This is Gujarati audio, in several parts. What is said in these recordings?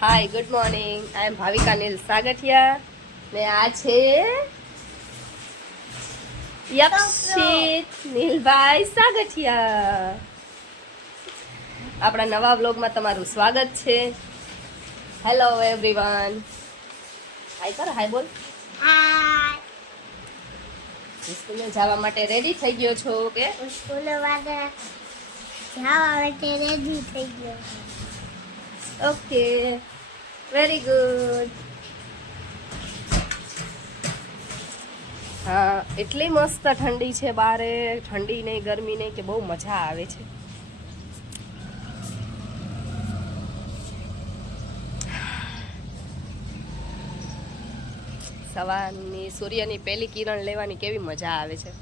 હાય ગુડ મોર્નિંગ આઈ એમ ભાવિકા નીલ સાગઠિયા ને આ છે યક્ષિત નીલભાઈ સાગઠિયા. આપણા નવા વ્લોગમાં તમારું સ્વાગત છે. Hello everyone. હાય કર, હાય બોલ. સ્કૂલે જવા માટે રેડી થઈ ગયો છો કે? સ્કૂલે જવા માટે રેડી થઈ ગયો. Okay, very good. હા, એટલી મસ્ત ઠંડી છે બારે, ઠંડી નહીં ગરમી નહીં કે બહુ મજા આવે છે. સવારની સૂર્યની પહેલી કિરણ લેવાની કેવી મજા આવે છે.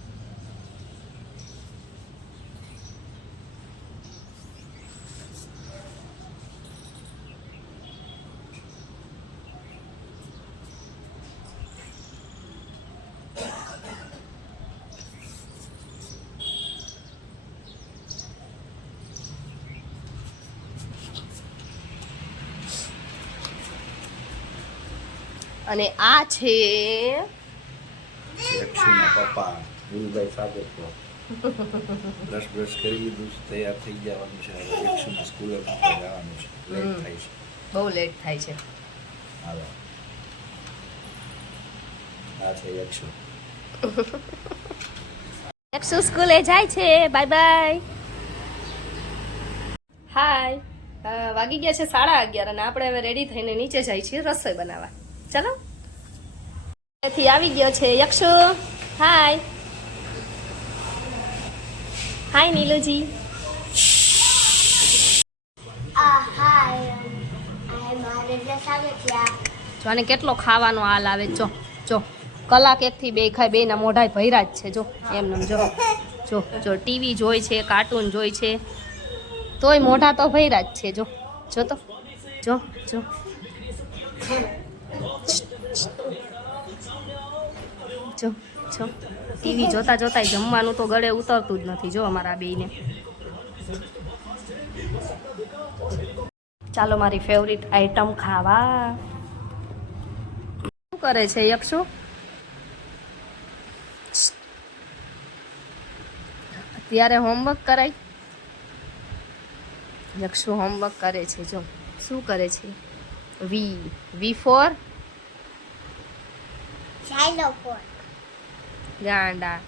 અને આ છે યક્ષુના પપ્પા નીલભાઈ સાગઠિયા. બ્રશ કરી લીધું છે, તૈયાર થઈ જવાનું છે. હવે યક્ષુના સ્કૂલે જવાનું છે. લેટ થાય છે, બહુ લેટ થાય છે. હાલો, આ છે યક્ષુ. યક્ષુ સ્કૂલે જાય છે. Bye bye. હાય. વાગી ગયા છે 11:30 અને આપણે હવે રેડી થઈને નીચે જાય છીએ રસોઈ બનાવવા. ચલો, થી આવી ગયો છે યક્ષુ. હાય હાય નીલુજી. જો આને કેટલો ખાવાનો હાલ આવે. જો જો કલાક 1 થી 2 ખાય, 2 ના મોઢાય ભર્યા જ છે. જો એમને જો જો જો ટીવી જોઈ છે, કાર્ટૂન જોઈ છે, તોય મોઢા તો ભર્યા જ છે. જો જો તો જો જો જો જો ટીવી જોતા જોતા જમવાનું તો ગળે ઉતરતું જ નથી. જો અમારા બેયને. ચાલો મારી ફેવરિટ આઈટમ ખાવા. શું કરે છે યક્ષુ? અત્યારે હોમવર્ક કરાય. યક્ષુ હોમવર્ક કરે છે. જો શું કરે છે? વી ફોર ચાઇલ્ડ ગાંડા.